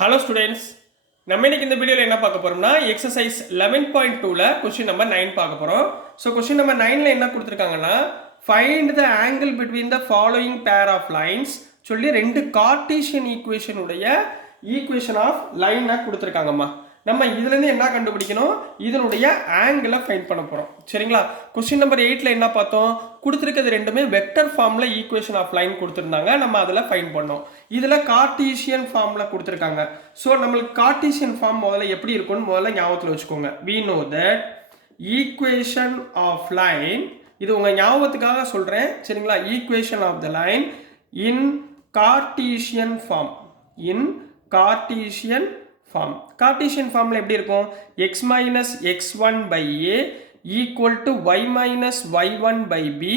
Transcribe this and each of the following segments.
Hello students, நம்ம இன்னைக்கு இந்த வீடியோவில் என்ன பார்க்க போறோம்னா எக்ஸசைஸ் 11.2ல கொஸ்டின் நம்பர் 9 பார்க்க போறோம். ஸோ கொஸ்டின் நம்பர் 9ல என்ன கொடுத்துருக்காங்கன்னா find the angle between the following pair of lines சொல்லி ரெண்டு கார்ட்டீசியன் ஈக்குவேஷனுடைய ஈக்குவேஷன் ஆஃப் லைனை கொடுத்துருக்காங்கம்மா. நம்ம இதுலேருந்து என்ன கண்டுபிடிக்கணும், இதனுடைய ஆங்கிளை ஃபைண்ட் பண்ண போகிறோம். சரிங்களா? கொஸ்டின் நம்பர் 8ல என்ன பார்த்தோம், கொடுத்துருக்கிறது ரெண்டுமே வெக்டர் ஃபார்மில் ஈக்குவேஷன் ஆஃப் லைன் கொடுத்துருந்தாங்க. நம்ம அதில் ஃபைண்ட் பண்ணோம். இதில் கார்ட்டீசியன் ஃபார்மில் கொடுத்துருக்காங்க. ஸோ நம்மளுக்கு கார்ட்டீசியன் ஃபார்ம் முதல்ல எப்படி இருக்கும்னு முதல்ல ஞாபகத்தில் வச்சுக்கோங்க. we know that equation of line, இது உங்கள் ஞாபகத்துக்காக சொல்கிறேன். சரிங்களா? equation of the line in Cartesian form. in Cartesian form. Cartesian formல எப்படி இருக்கும், x minus x1 by a equal to y minus y1 by b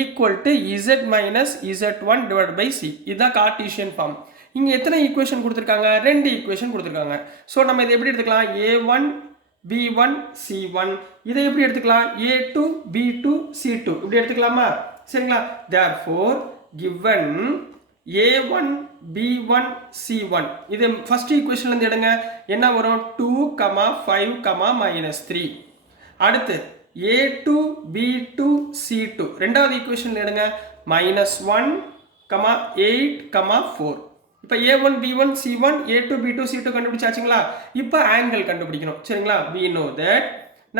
equal to z minus z1 divided by c. இதுதான் Cartesian form. இங்க எத்தனை equation கொடுத்துருக்காங்க, ரெண்டு equation கொடுத்துருக்காங்க. So நம்ம இதை எப்படி எடுத்துக்கலாம், a1 b1 c1. இதை எப்படி எடுத்துக்கலாம், a2 b2 c2 இப்படி எடுத்துக்கலாமா? சரிங்களா? therefore given a1 b1 c1, இது ஃபர்ஸ்ட் ஈக்குவேஷன்ல இருந்து எடுங்க. என்ன வரும், 2, 5, -3. அடுத்து a2 b2 c2 ரெண்டாவது ஈக்குவேஷன்ல எடுங்க. -1, 8, 4. இப்போ a1 b1 c1 a2 b2 c2 கண்டுபிடிச்சாச்சுங்களா? இப்போ ஆங்கிள் கண்டுபிடிக்கணும். சரிங்களா? we know that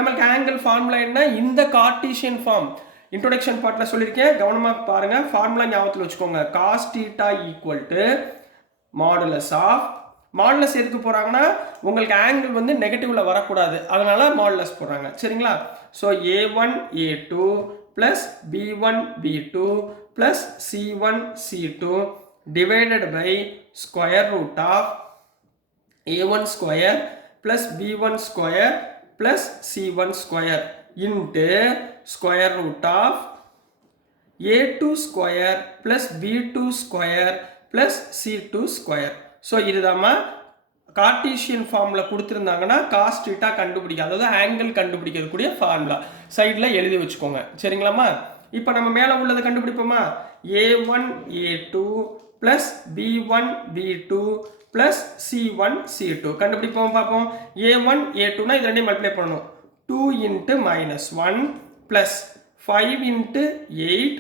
நமக்கு ஆங்கிள் ஃபார்முலா என்ன, இந்த கார்ட்டீசியன் ஃபார்ம் இன்ட்ரோடக்ஷன் பார்ட்டில் சொல்லியிருக்கேன், கவனமாக பாருங்கள். ஃபார்முலா ஞாபகத்தில் வச்சுக்கோங்க. Cos theta equal to modulus of, modulus எதுக்கு போகிறாங்கன்னா உங்களுக்கு ஆங்கிள் வந்து நெகட்டிவில் வரக்கூடாது, அதனால மாடுலஸ் போடுறாங்க. சரிங்களா? So a1 a2 plus b1 b2 plus c1 c2 divided by square root of a1 square plus b1 square plus c1 square into square root of a2 square plus b2 square plus c2 square. So இதுதாம்மா Cartesian ஃபார்மில் கொடுத்துருந்தாங்கன்னா cos theta கண்டுபிடிக்க, அதாவது angle கண்டுபிடிக்கக்கூடிய formula சைடில் எழுதி வச்சுக்கோங்க. சரிங்களாம்மா? இப்போ நம்ம மேலே உள்ளதை கண்டுபிடிப்போமா, a1 a2 plus b1 b2 plus c1 c2 கண்டுபிடிப்போம். பார்ப்போம். a1 a2னா இது ரெண்டையும் மல்டிப்ளை பண்ணணும். 2 into -1 plus 5 into 8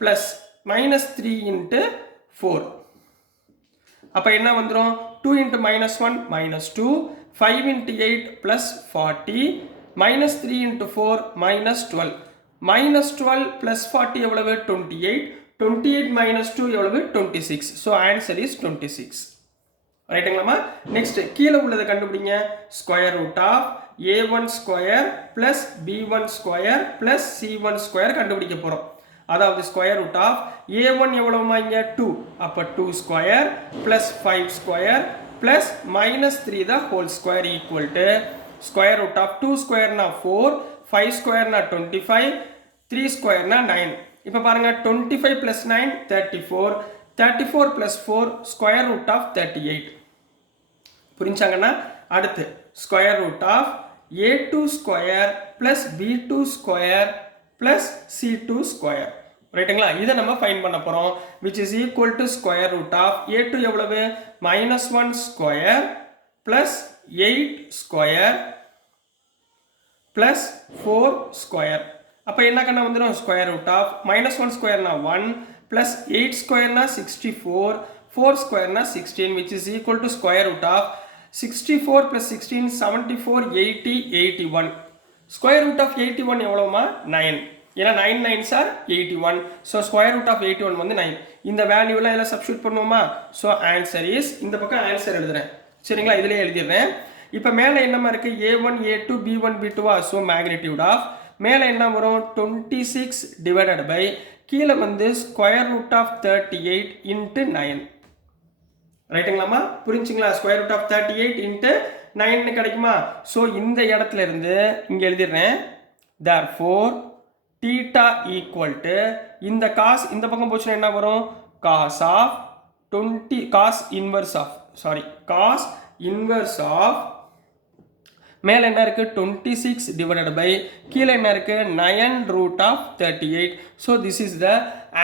plus -3 into 4. அப்போ என்ன வந்துடும், 2 into -1 -2, 5 into 8 plus 40, -3 into 4 -12. -12 plus 40 எவ்வளவு, 28. 28 minus 2 எவ்வளவு, 26. So answer is 26. ரைட்டுங்களாம்மா? நெக்ஸ்ட் கீழே உள்ளதை கண்டுபிடிங்க. Square root of a1 square plus b1 square plus c1 square கண்டுபிடிக்க போகிறோம். அதாவது ஸ்கொயர் ரூட் ஆஃப் a1 எவ்வளவுமா, இங்கே 2, அப்போ 2 square plus 5 square plus -3 the whole square equal to square root of 2 ஸ்கொயர்னா 4, 5 ஸ்கொயர்னா 25, 3 ஸ்கொயர்னா 9. இப்போ பாருங்க, 25 plus 9 34, 34 plus 4 square root of 38. புரிஞ்சாங்கன்னா அடுத்து square root of a2 square plus b2 square plus c2 square. ரைட்டுங்களா? இதை நம்ம ஃபைண்ட் பண்ண போகிறோம். Which is equal to square root of a2 எவ்வளவு, -1 square plus 8 square plus 4 square. அப்போ என்ன கண்ணா வந்துடும், ஸ்கொயர் ரூட் ஆஃப் -1 ஸ்கொயர்னா 1 பிளஸ் 8 ஸ்கொயர்னா 64, 4 ஸ்கொயர்னா 16, which is equal to square root of 64 plus 16 74 80 81. Square root of 81 எவ்வளவுமா, 9. ஏன்னா 9 9s are 81. So square root of 81 வந்து 9. இந்த வேல்யூலாம் இதில் சப்ஸ்டியூட் பண்ணுவோமா? ஸோ ஆன்சர் இஸ், இந்த பக்கம் ஆன்சர் எழுதுறேன். சரிங்களா? இதிலே எழுதிடுறேன். இப்போ மேலே என்னமா இருக்கு, a1 a2 b1 b2வா? So magnitude of மேலே என்ன வரும், 26 டிவைடட் பை கீழே வந்து ஸ்கொயர் ரூட் ஆஃப் 38 இன்ட்டு 9. ரைட்டுங்களாம்மா? புரிஞ்சுங்களா? ஸ்கொயர் ரூட் ஆஃப் 38 இன்ட்டு 9 கிடைக்குமா? ஸோ இந்த இடத்துல இருந்து இங்கே எழுதிடுறேன். therefore தீட்டா ஈக்குவல் டு இந்த காஸ் இந்த பக்கம் போச்சுன்னா என்ன வரும், cos of 20, cos inverse of, sorry, cos inverse of மேலே என்ன இருக்கு, 26 டிவைடட் பை கீழே என்ன இருக்கு, 9 root of 38. So this is the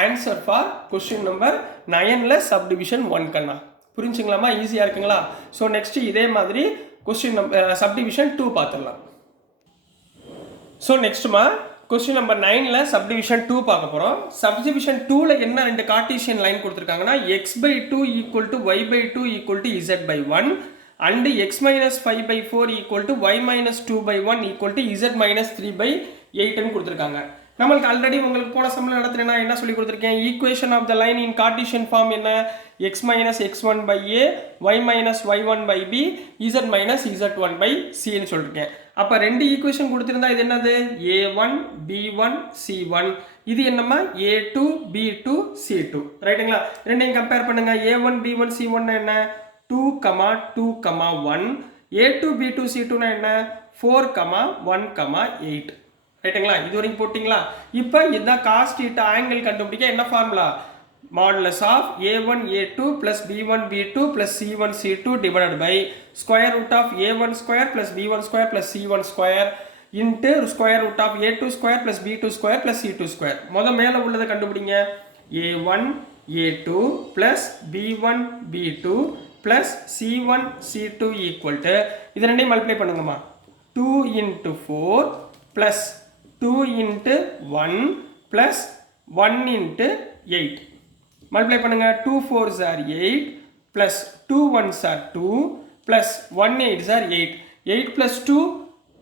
answer for question number 9ல சப்டிவிஷன் 1 கண்ணா. புரிஞ்சுங்களாமா? ஈஸியாக இருக்குங்களா? ஸோ நெக்ஸ்ட் இதே மாதிரி கொஸ்டின் சப்டிவிஷன் 2 பார்த்துடலாம். ஸோ நெக்ஸ்ட்டுமா கொஸ்டின் நம்பர் 9ல் சப்டிவிஷன் 2 பார்க்க போகிறோம். சப்டிவிஷன் 2ல் என்ன ரெண்டு கார்ட்டீசியன் லைன் கொடுத்துருக்காங்கன்னா x/2 equal to y/2 equal to z/1 and x-5/4 equal to y-2/1 equal to z-3/8ன்னு கொடுத்துருக்காங்க. நம்மளுக்கு ஆல்ரெடி உங்களுக்கு போன சம்மில் நடத்துறேன்னா என்ன சொல்லி கொடுத்துருக்கேன்? Equation of the line in Cartesian form என்ன? x-x1/a y-y1/b z-z1/cன்னு சொல்லியிருக்கேன். அப்போ ரெண்டு ஈக்குவேஷன் கொடுத்துருந்தா இது என்னது? a1 b1 c1. இது என்னம்மா? a2 b2 c2. ரைட்டுங்களா? ரெண்டையும் கம்பேர் பண்ணுங்க. a1 b1 c1 என்ன? 2, 2, 1. a2 b2 c2 என்ன? 4, 1, 8. ரைட்டுங்களா? இது வரைக்கும் போட்டிங்களா? இப்போ இதுதான் cos θ ஆங்கிள் கண்டுபிடிக்க என்ன formula? Modulus of a1 a2 plus b1 b2 plus c1 c2 divided by square root of a1 square plus b1 square plus c1 square into square root of a2 square plus b2 square plus c2 square. மேல உள்ளதை கண்டுபிடிங்க. a1 a2 plus b1 b2 plus c1 c2 equal to இது ரெண்டையும் multiply பண்ணுங்கம்மா. 2 into 4 plus 2 into 1 plus 1 into 8. Multiply பண்ணுங்க. 2 4s are 8 plus 2 1s are 2 plus 1 8s are 8. 8 plus 2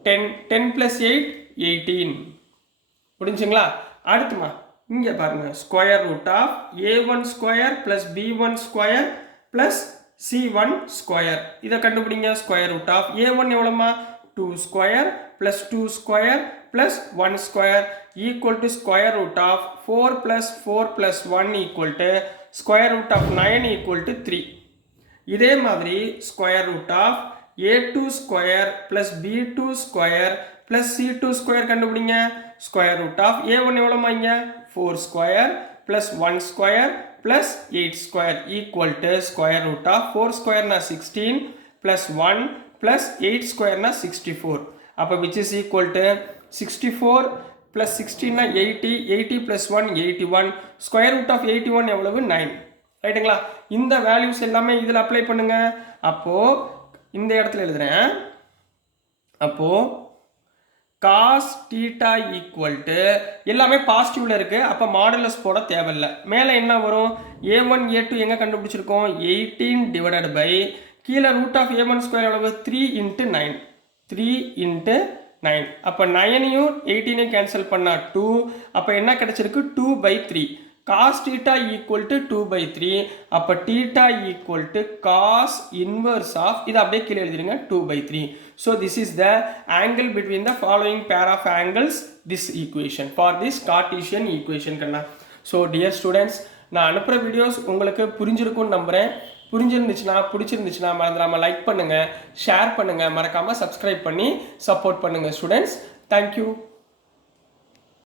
10. 10 plus 8 18. புரிஞ்சுங்களா? அடுத்துமா இங்க பாருங்க. Square root of a1 square plus b1 square plus c1 square. இதை கண்டுபிடிங்க. Square root of a1 எவ்வளோமா? 2 square plus 2 square plus 1 square equal to square root of 4 plus 4 plus 1 equal to square root of 9 equal to 3. இதே மாதிரி square root of a2 square plus b2 square plus c2 square கண்டுபிடிங்க. square root of a1 எவ்வளோமாங்க? 4 square plus 1 square plus 8 square equal to square root of 4 square na 16 plus 1 plus 8 square na 64. அப்போ which is equal to 64 plus 16 na 80. 80 plus 1 81. square root of 81 எவ்வளவு? 9. ரைட்டுங்களா? இந்த values எல்லாமே இதில் apply பண்ணுங்க. அப்போ இந்த இடத்துல எழுதுறேன். அப்போ cos θ equal to எல்லாமே பாசிட்டிவ்ல இருக்கு. அப்போ மாடுலஸ் போட தேவையில்லை. மேலே என்ன வரும்? a1 a2 எங்க கண்டுபிடிச்சிருக்கோம்? 18 divided by கீழே ரூட் ஆஃப் a1 ஸ்கொயர் எவ்வளவு? 3 into 9. 3 into 9. அப்போ 9ஐயும் 18ஐயும் கேன்சல் பண்ணா 2. அப்போ என்ன கிடைச்சிருக்கு? 2/3. cos θ equal to 2/3. அப்போ θ equal to cos inverse of இது அப்படியே கீழே எழுதிருங்க 2/3. So this is the angle between the following pair of angles, this equation for this Cartesian equation Kanna. So dear students, நான் அனுப்புகிற வீடியோஸ் உங்களுக்கு புரிஞ்சிருக்கும்னு நம்புகிறேன். பிடிச்சிருந்துச்சுன்னா மறந்துடாம லைக் பண்ணுங்க, ஷேர் பண்ணுங்க, மறக்காம சப்ஸ்கிரைப் பண்ணி சப்போர்ட் பண்ணுங்க ஸ்டூடெண்ட்ஸ். தேங்க்யூ.